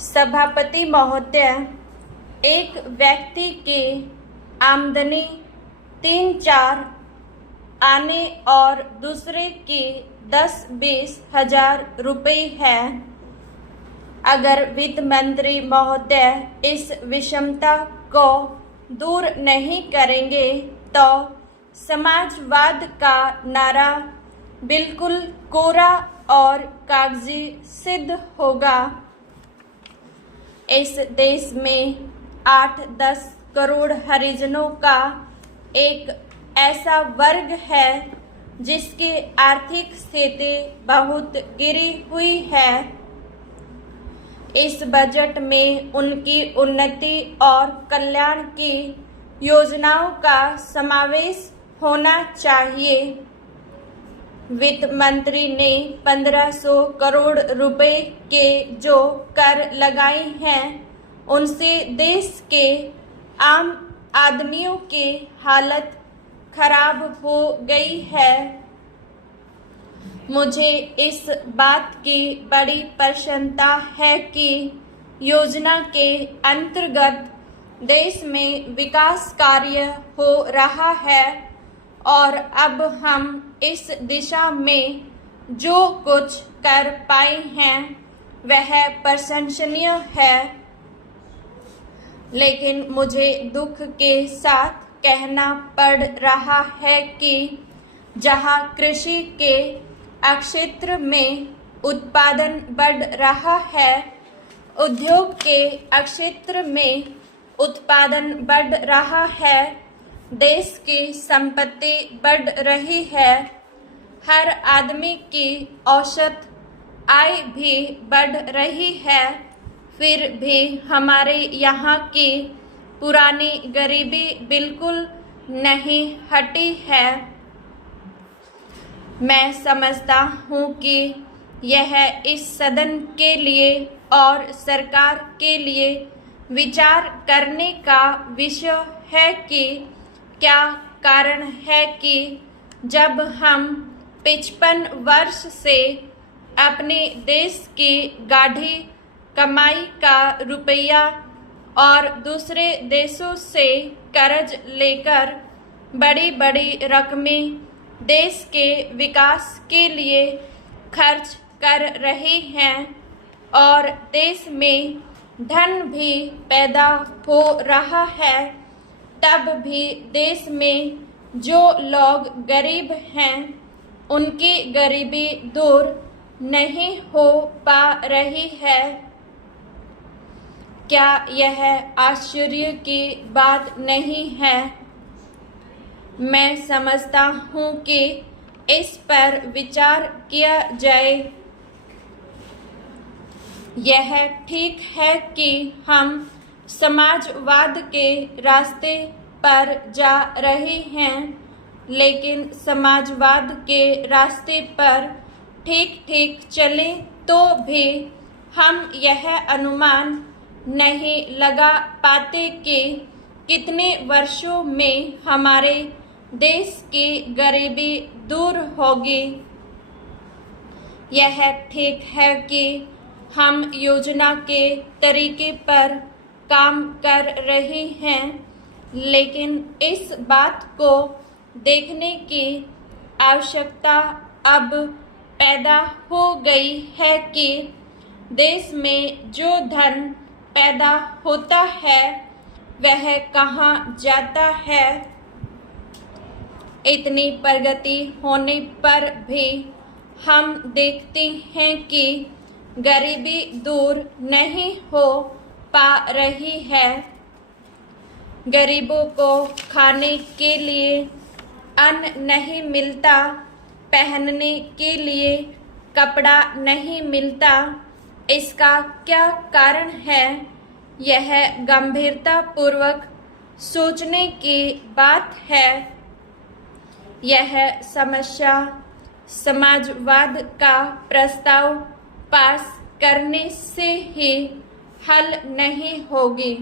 सभापति महोदय, एक व्यक्ति की आमदनी 3-4 आने और दूसरे की 10-20 हजार रुपये है। अगर वित्त मंत्री महोदय इस विषमता को दूर नहीं करेंगे तो समाजवाद का नारा बिल्कुल कोरा और कागजी सिद्ध होगा। इस देश में 8-10 करोड़ हरिजनों का एक ऐसा वर्ग है जिसकी आर्थिक स्थिति बहुत गिरी हुई है। इस बजट में उनकी उन्नति और कल्याण की योजनाओं का समावेश होना चाहिए। वित्त मंत्री ने 1500 करोड़ रुपए के जो कर लगाए हैं उनसे देश के आम आदमियों की हालत खराब हो गई है। मुझे इस बात की बड़ी प्रसन्नता है कि योजना के अंतर्गत देश में विकास कार्य हो रहा है और अब हम इस दिशा में जो कुछ कर पाए हैं वह प्रशंसनीय है। लेकिन मुझे दुख के साथ कहना पड़ रहा है कि जहां कृषि के क्षेत्र में उत्पादन बढ़ रहा है, उद्योग के क्षेत्र में उत्पादन बढ़ रहा है, देश की संपत्ति बढ़ रही है, हर आदमी की औसत आय भी बढ़ रही है, फिर भी हमारे यहाँ की पुरानी गरीबी बिल्कुल नहीं हटी है। मैं समझता हूँ कि यह इस सदन के लिए और सरकार के लिए विचार करने का विषय है कि क्या कारण है कि जब हम 55 वर्ष से अपने देश की गाढ़ी कमाई का रुपया और दूसरे देशों से कर्ज लेकर बड़ी बड़ी रकमें देश के विकास के लिए खर्च कर रहे हैं और देश में धन भी पैदा हो रहा है, तब भी देश में जो लोग गरीब हैं उनकी गरीबी दूर नहीं हो पा रही है। क्या यह आश्चर्य की बात नहीं है? मैं समझता हूँ कि इस पर विचार किया जाए। यह ठीक है कि हम समाजवाद के रास्ते पर जा रहे हैं, लेकिन समाजवाद के रास्ते पर ठीक ठीक चले तो भी हम यह अनुमान नहीं लगा पाते कि कितने वर्षों में हमारे देश की गरीबी दूर होगी। यह ठीक है कि हम योजना के तरीके पर काम कर रहे हैं, लेकिन इस बात को देखने की आवश्यकता अब पैदा हो गई है कि देश में जो धन पैदा होता है वह कहाँ जाता है। इतनी प्रगति होने पर भी हम देखते हैं कि गरीबी दूर नहीं हो पा रही है। गरीबों को खाने के लिए अन्न नहीं मिलता, पहनने के लिए कपड़ा नहीं मिलता। इसका क्या कारण है? यह गंभीरतापूर्वक सोचने की बात है। यह समस्या समाजवाद का प्रस्ताव पास करने से ही हल नहीं होगी।